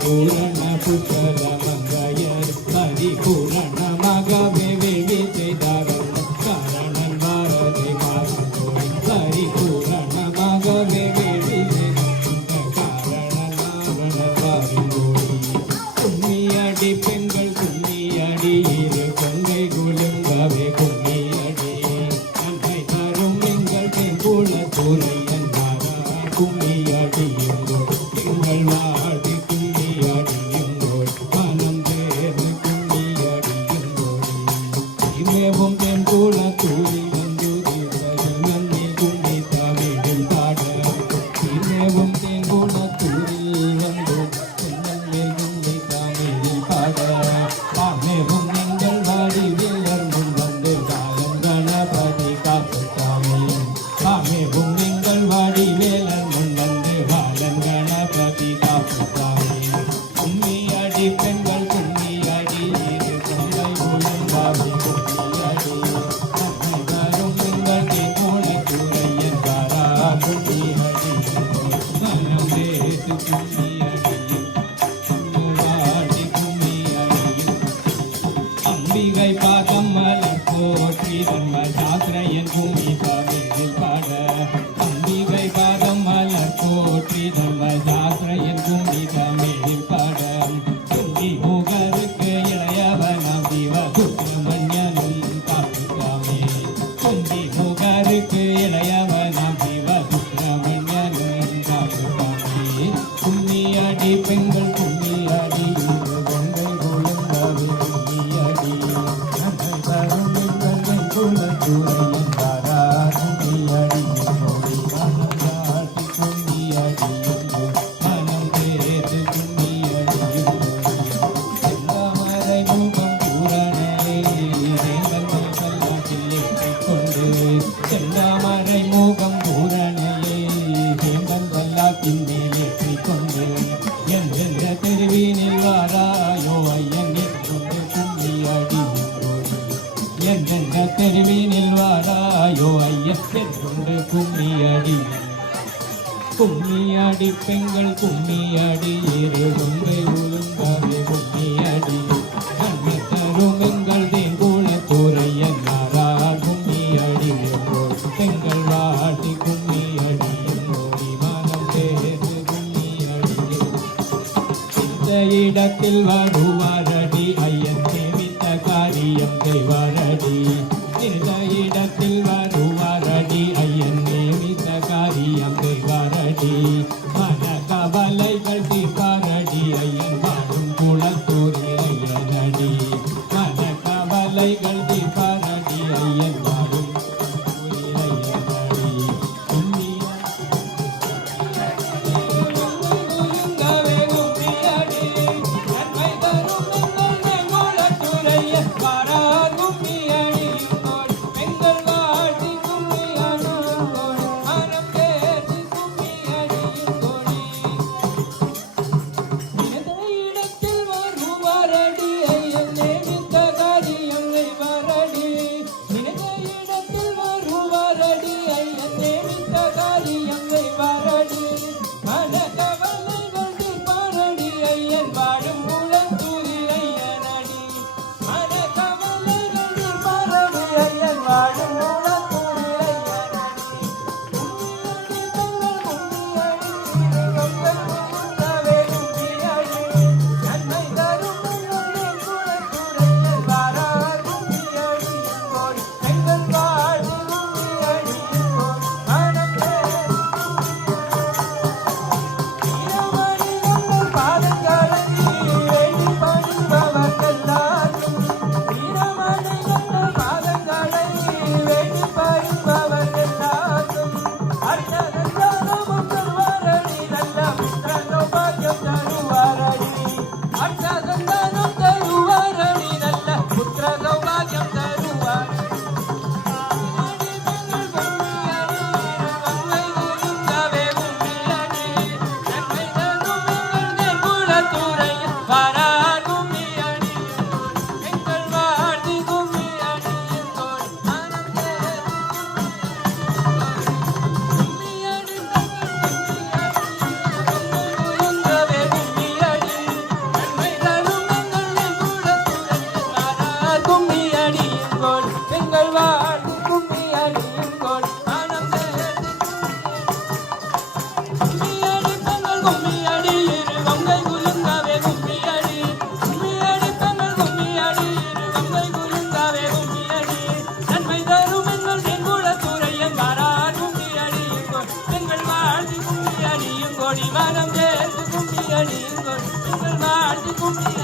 பூரண புத்தர மங்கையர் பரிபூரணமாகவே வேள்வி செய்தார்கள் காரணன் பாரதி மாறி பரிபூரணமாகவே வேள்வி கும்மியடி பெண்கள் கும்மியடி இரு கொங்கை குலுங்கவே கும்மியடி நன்மை தரும் எங்கள் தென்புல துறை என்றாரா கும்மியடியுங்கோள் எங்கள் வாடி கும்மியடியுங்கோள் மனம் தேர்ந்து கும்மியடியுங்கோள் இமேவும் தென்புல தூரி வந்து நன்னி கும்மி தமிழில் பாட இமேவும் தென்புல தூரி வந்து பாமேவும் எங்கள் வாடி வீரர் முன் வந்து காலம் கணபதி காப்பு சாமி பாமேவும் எங்கள் வாடி வேலர் முன் வந்து வாழன் கணபதி காப்பு சாமி கும்மியடி பெண்கள் கும்மியடி இரு கொங்கை குலுங்காவே கும்மியடி நம்மை வரும் எங்கள் தேமூலை துறை என்றாரா கும்மியடி மனம் தேசு கும்மியடி அம்பிகை பாதம் மலர் போற்றி தன்ம சாஸ்திரையன் பூமி தமிழில் பாட அம்பிகை பாதம் மலர் போற்றி தன்ம சாஸ்திரையன் பூமி தமிழில் பாட குந்தி முகருக்கு இளையவனம் சிவ சுப்பிரமணியனும் காப்புசாமி குந்தி முகருக்கு இளையவனம் சிவ சுப்பிரமணியனும் காப்புசாமி கும்மியடி பெண்கள் கும்மியடி கொங்கை குலுங்கவே கும்மியடி நன்மை தரும் எங்கள் வெண்குல துறையந்தாரா கும்மியடி மொழி மனம் காட்டி கும்மியடியுங்கோ மனம் தேர்ந்து கும்மியடியுங்கோ செந்தாமரை முகம் பூரணே தேங்கள் பல்லாக்கில் ஏற்றிக்கொண்டு செந்தாமரை முகம் பூரணே தேங்கள் பல்லாக்கின் மேல் ஏற்றிக்கொண்டு எந்தெந்த தெருவினில் வாராயோ ஐயன் கொண்டு கும்மியடியுங்கோடி எந்தெந்த தெருவினில் வாராயோ ஐயன் கொண்டு கும்மியடி கும்மியடி பெண்கள் கும்மியடி இரு கொங்கை உளுங்காவே கும்மியடி நன்மை தரும் எங்கள் தேங்குல துறை என்னாரா கும்மியடி பெண்கள் வாட்டி கும்மியடி ஓடி மனம் தேர்ந்து கும்மியடி இந்த இடத்தில் வருவாரடி ஐயன் சேமித்த காரியம் செய்வாரடி இந்த இடத்தில் வருவாரடி ஐயன் சேமித்த காரியம் செய்வாரடி மன கவலைகள் தீர்ப்பாரடி ஐயன் வாழும் குளத்தூரில் ஐயனடி மன கவலைகள் தீர்ப்பாரடி ஐயன் வாழும் குளத்தூரில் ஐயனடி குலுங்கவே கும்மியடி நன்மை தரும் எங்கள் வெண்குல துறை என்றாரா கும்மியடியுங்கோள் எங்கள் வாடி கும்மியடியுங்கோள் மனம் தேர்ந்து கும்மியடியுங்கோள் கும்மி